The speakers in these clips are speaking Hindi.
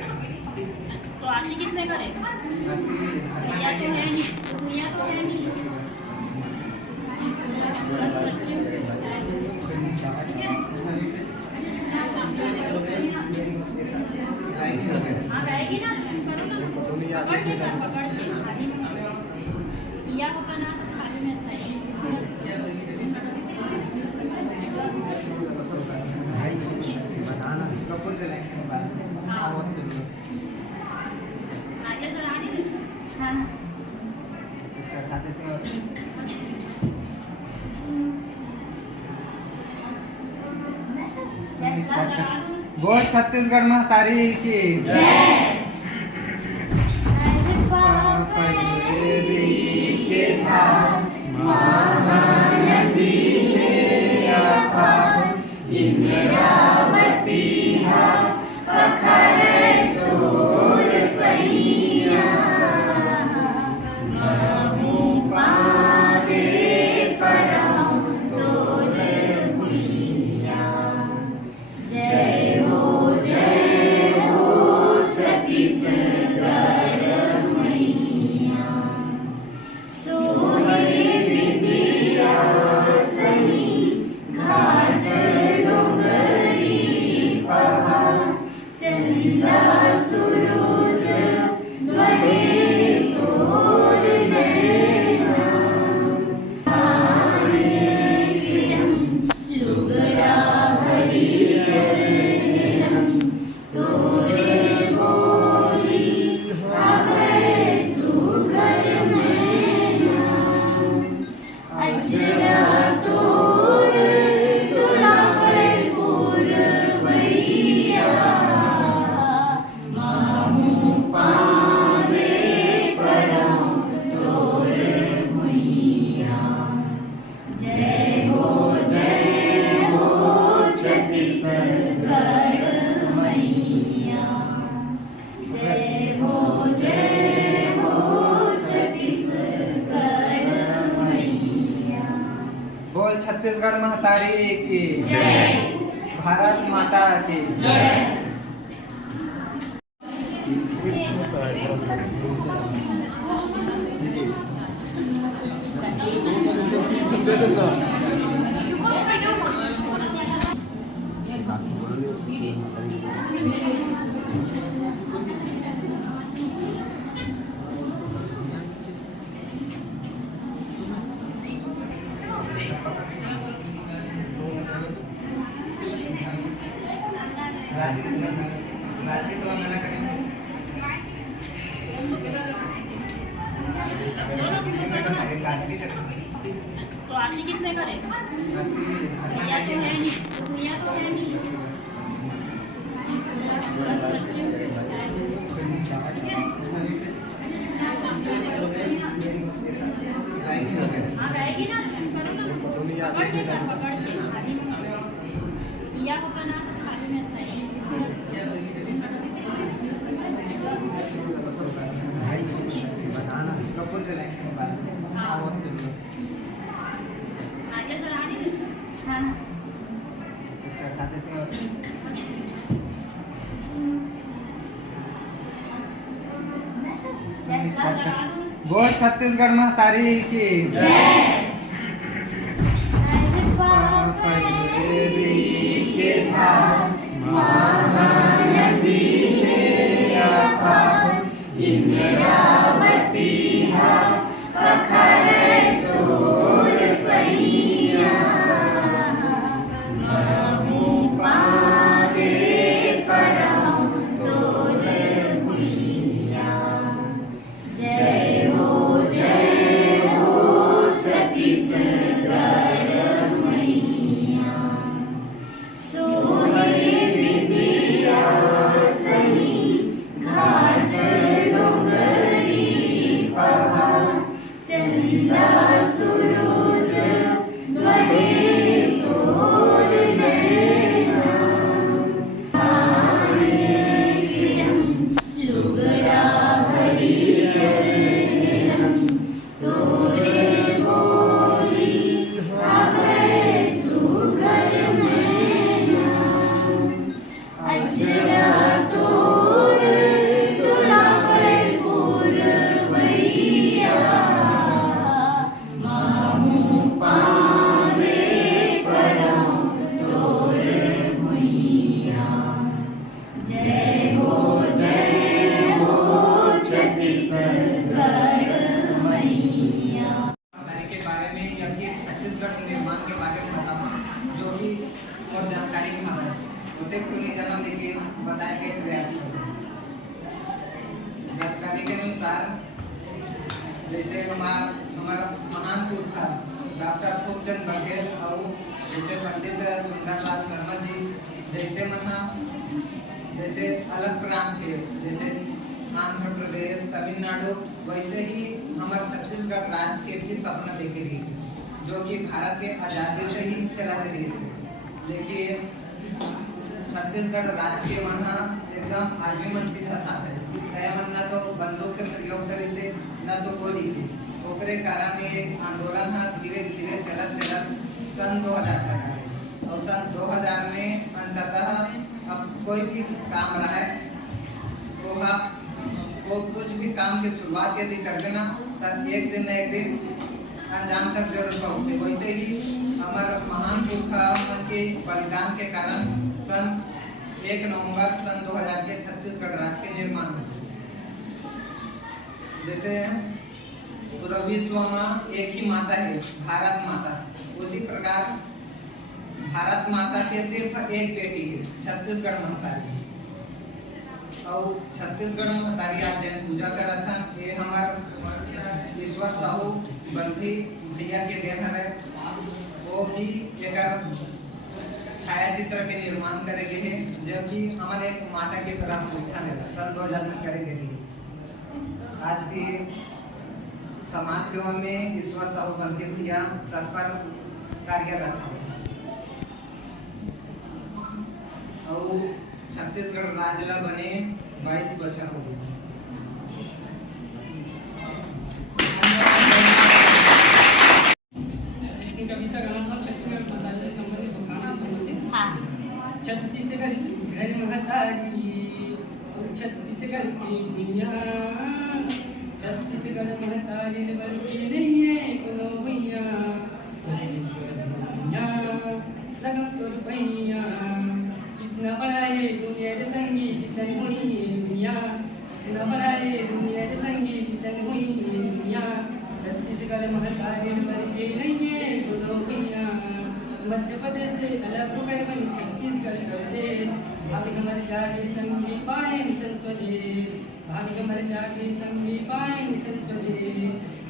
तो आरती किसमें करे? या तो है नहीं, या तो है नहीं। बस करती हूँ। हाँ रहेगी ना, करो ना, पकड़ के कर, पकड़ के खाली में या पकड़ना खाली में अच्छा आगे चला दी। हाँ बोल छत्तीसगढ़ महतारी की के धाम महानदी है इंद्रावती है पखरे तोर पैया महू पावे परम तोर भुइया जय हो छत्तीसगढ़ मैया सोहे विद्या सही घाट डोंगरी पहाड़ चंदा सूरज बड़े तोर नैना लुगरा हरियर तोरे बोली हमें सुघर मैना अजरा तोर तुरावे पुरवैया महू पावे परम तोर भुइया जय हो छत्तीसगढ़ मैया जय हो छत्तीसगढ़ मैया बोल छत्तीसगढ़ महतारी की जय भारत माता की जय तो आरती किसमें करे? या तो है नहीं, या तो है नहीं। बस करती हूँ। हाँ रहेगी ना, करो ना, पकड़ के कर, पकड़ के खाली में या पकड़ना खाली में अच्छा आगे चला दी। हाँ बोल छत्तीसगढ़ महतारी की जय के धाम महानदी है इंद्रावती है पखरे तोर पैया महू पावे परम तोर भुइया जय हो छत्तीसगढ़ मैया प्रत्येक टोली जन्म देखिए बताए गए प्रयास करें। जानकारी के अनुसार जैसे हमारा महान पुरखा डॉक्टर खूबचंद बघेल और जैसे पंडित सुंदरलाल शर्मा जी जैसे जैसे अलग प्रांत थे, जैसे आंध्र प्रदेश तमिलनाडु, वैसे ही हमारे छत्तीसगढ़ राज्य के भी सपना देखे रही थी, जो कि भारत के आज़ादी से ही चलाते रही थी। लेकिन छत्तीसगढ़ राज्य के वहाँ एकदम आदमी मन सीधा साथ है, मन न तो बंदूक के प्रयोग करे से न तो गोली के, ओकरे कारण ये आंदोलन धीरे धीरे चलत सन 2000 तक आए और सन 2000 में अंततः अब कोई भी काम रहा है वो कुछ भी काम की शुरुआत यदि कर देना तब एक दिन न एक दिन अंजाम तक जरूर पहुँचे। वैसे ही हमारे महान पुरखा के बलिदान के कारण सन 1 नवंबर सन 2000 के छत्तीसगढ़ राज्य के निर्माण हुए। जैसे पूरा विश्व में एक ही माता है, भारत माता, उसी प्रकार भारत माता के सिर्फ एक बेटी है, छत्तीसगढ़ महतारी। और छत्तीसगढ़ महतारी आज जैन पूजा कर था, ये हमारे ईश्वर साहू बंधी भैया के देन है। वो ही एक छाया चित्र के निर्माण करेंगे है, जो कि हमारे एक माता की तरह प्रतिष्ठा है, सन 2000 में करेंगे। आज भी समाज सेवा में ईश्वर साहू बंधी भैया तत्पर कार्यरत है। और छत्तीसगढ़ राज्य ला बने 22 बछर हो गए। कविता गाना था छत्तीसगढ़ महतारी से संबंधित दुकान से संबंधित। हाँ। छत्तीसगढ़ घर महतारी छत्तीसगढ़ की भैया, छत्तीसगढ़ महतारी बल्कि नहीं है कोनो भैया, छत्तीसगढ़ भैया लगन तोर भैया, इतना बड़ा ये दुनिया रे संगी किसन हुई ये दुनिया, इतना बड़ा ये दुनिया रे संगी किसन हुई ये दुनिया, छत्तीसगढ़ महतारी बल्कि नहीं है कोनो भैया। मध्य प्रदेश से अलग होकर बनी छत्तीसगढ़ प्रदेश, भाग्य हमारे जागे संगी पाए मिशन स्वदेश, भाग्य हमारे जागे संगी पाए मिशन स्वदेश।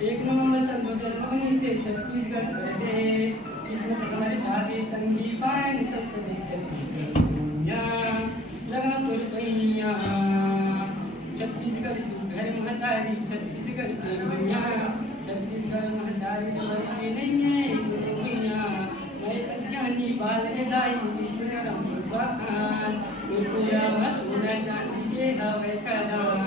1 नवंबर सन 2019 से छत्तीसगढ़ प्रदेश, इसमें हमारे जागे संगी पाए मिशन स्वदेश। छत्तीसगढ़ लगना तोर भैया, छत्तीसगढ़ सुघर महतारी छत्तीसगढ़ के भैया, छत्तीसगढ़ महतारी बल्कि नहीं है कोनो भैया। मैं अज्ञानी बाल दाई विश्वकर्म खान, पूरा सोना चांदी के हवे खदान,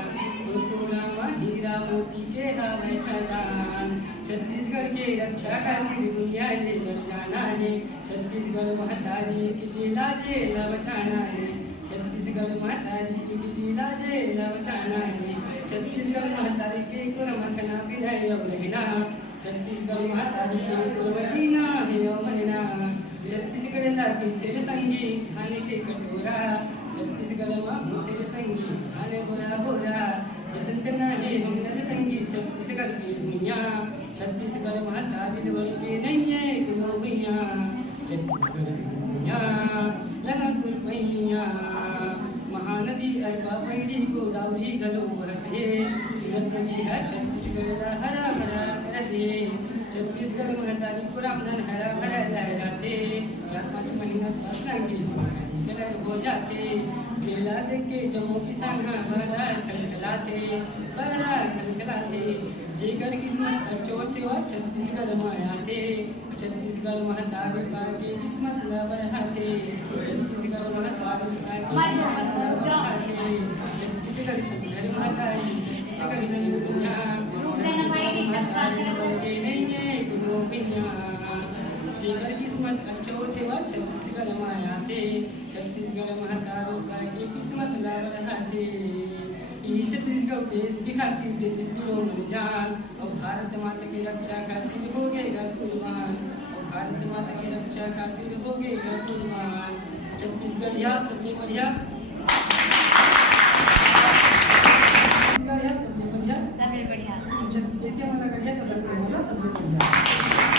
पूरा हीरा मोती के हवे खदान। छत्तीसगढ़ के रक्षा खातिर दुनिया ने लड़ जाना है, छत्तीसगढ़ महतारी की जिला जेला बचाना है, छत्तीसगढ़ महतारी की जिला जेला बचाना है। छत्तीसगढ़ महतारी के कुरमखना विनय और रहना, छत्तीसगढ़ महतारी के कुरमजीना है और मरना। छत्तीसगढ़ लागे तेरे संगी खाने के कटोरा, छत्तीसगढ़ माँ तेरे संगी खाने बोरा बोरा, जतन करना है हम तेरे संगी छत्तीसगढ़ की दुनिया, छत्तीसगढ़ महतारी बल्कि नहीं है कोनो भैया, छत्तीसगढ़ की दुनिया लगा तुर भैया। महानदी अरबा पैरी गोदावरी गलो बहे, सिमत नदी है छत्तीसगढ़ हरा भरा रहे, छत्तीसगढ़ महतारी पुरामन हरा भरा लहराते, 4-5 महीना फसलेंगे कलर हो जाते, जेला देख के जम्मू किसान बड़ा खलखलाते, बड़ा खलखलाते। जेकर किस्मत चोर थे वह छत्तीसगढ़ माया थे, छत्तीसगढ़ महतारी के किस्मत ला बढ़ाते, छत्तीसगढ़ महतारी छत्तीसगढ़ सुंदर महतारी छत्तीसगढ़ दुनिया, नहीं है कोनो भैया। जेकर किस्मत अच्छोर थे वह छत्तीसगढ़ माया थे, छत्तीसगढ़ महतारी के किस्मत ला बढ़ाते। यही छत्तीसगढ़ देश के खातिर देश की रोमन जान, और भारत माता की रक्षा खातिर हो गएगा कुर्बान, और भारत माता की रक्षा खातिर हो गएगा कुर्बान। छत्तीसगढ़ या सबसे बढ़िया, सबसे बढ़िया। जब देखिए मना करिए तो बोला सबसे बढ़िया।